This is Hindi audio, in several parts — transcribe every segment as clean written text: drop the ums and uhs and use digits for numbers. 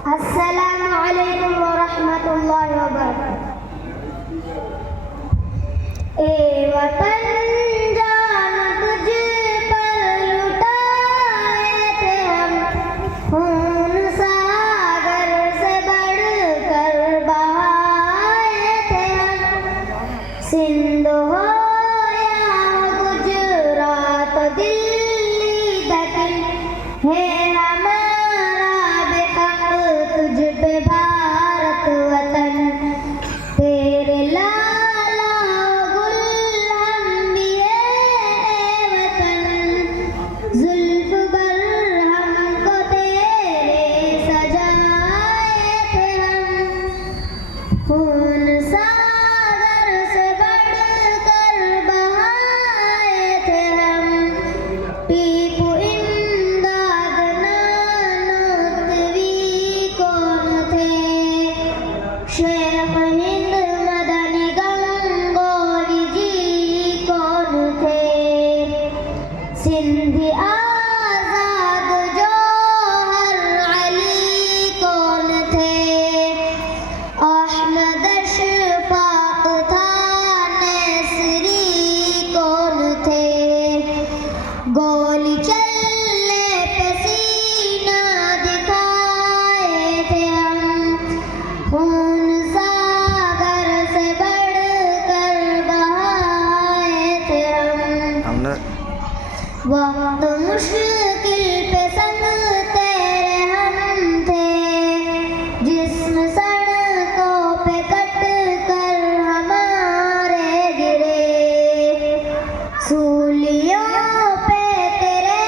अस्सलामु अलैकुम व रहमतुल्लाहि व बरकातुहू। ए वतन जान तुझ पर लुटाए थे हम, खून सागर से बढ़कर बहाए थे हम। सिंध हो या गुजरात दिल्ली दक्षिण है हमारा बेहक तुझ पे भारत वतन। तेरे लाला गुल हम भी है वतन, जुल्फ पर हमको तेरे सजाए थे हम। खून सागर से बढ़कर बहाए थे हम। टीपू इमदाद नानोतवी कौन थे, शेख हिंद मदनी गंगोली जी कौन थे। सिंधी आजाद जौहर अली कौन थे, अहमद अशफाक था नेसरी कौन थे। गोली चलने पे सीना दिखाए थे हम, खून सागर से बढ़कर बहाए थे हम। वक्त मुश्किल पे संग तेरे हम थे, जिस्म सड़कों पे कट कर हमारे गिरे। सूलियों पे तेरे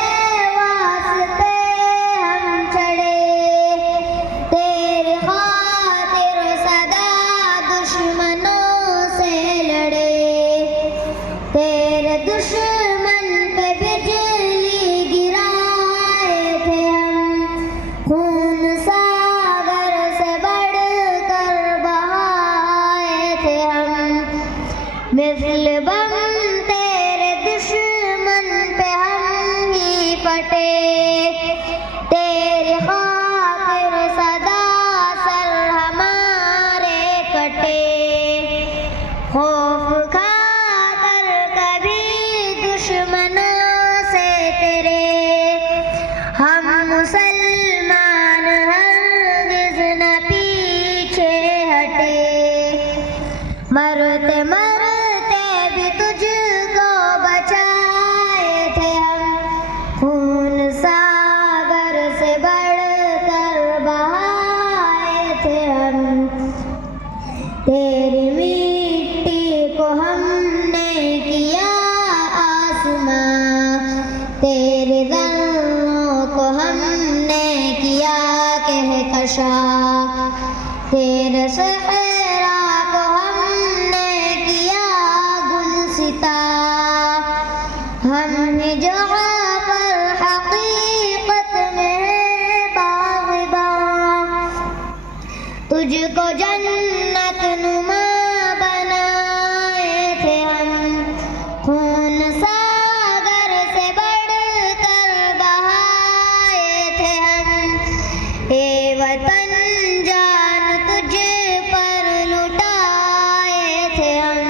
वास्ते हम चढ़े, तेरी खातिर सदा दुश्मनों से लड़े। तेरे दुश्मन पे बिजली गिराए थे हम, खून सागर से बढ़कर बहाए थे हम। मिसल बम तेरे दुश्मन पे हम ही फटे, तेरी खातिर सदा सर हमारे कटे। खौफ खाकर कभी दुश्मनों से तेरे, हम मुसलमान हरगिज़ न पीछे हटे। मरते मरते भी तुझको बचाए थे हम, खून सागर से बढ़कर बहाए थे हम। तेरी मिट्टी को हमने किया आसमां, तेरे ज़र्रों को हमने किया कहकशा। तेरे सहरा को हमने किया गुलसिता। हम ही जहाँ पर हकीकत में बाग़बान, तुझको जन्नत नुमा बनाए थे हम। खून सागर से बढ़कर बहाए थे हम। ए वतन जान तुझ पर लुटाए थे हम,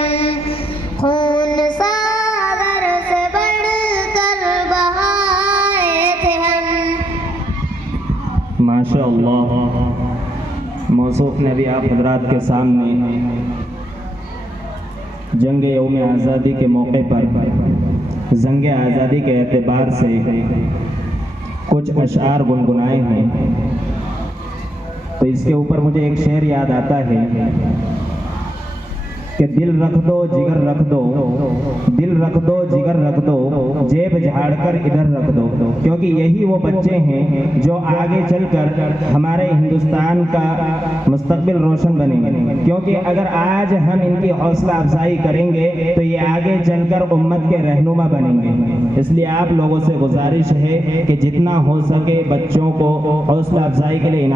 खून सागर से बढ़कर बहाए थे हम। माशाअल्लाह, मौसूफ ने भी आप हजरात के सामने जंग यौम आज़ादी के मौके पर जंग आज़ादी के एतबार से कुछ अशआर गुनगुनाए हैं। तो इसके ऊपर मुझे एक शेर याद आता है कि दिल रख दो जिगर रख दो, दिल रख दो जिगर रख दो, जेब झाड़ कर इधर रख दो। क्योंकि यही वो बच्चे हैं जो आगे चलकर हमारे हिंदुस्तान का मुस्तकबिल रोशन बनेंगे। क्योंकि अगर आज हम इनकी हौसला अफजाई करेंगे तो ये आगे चलकर उम्मत के रहनुमा बनेंगे। इसलिए आप लोगों से गुजारिश है कि जितना हो सके बच्चों को हौसला अफजाई के लिए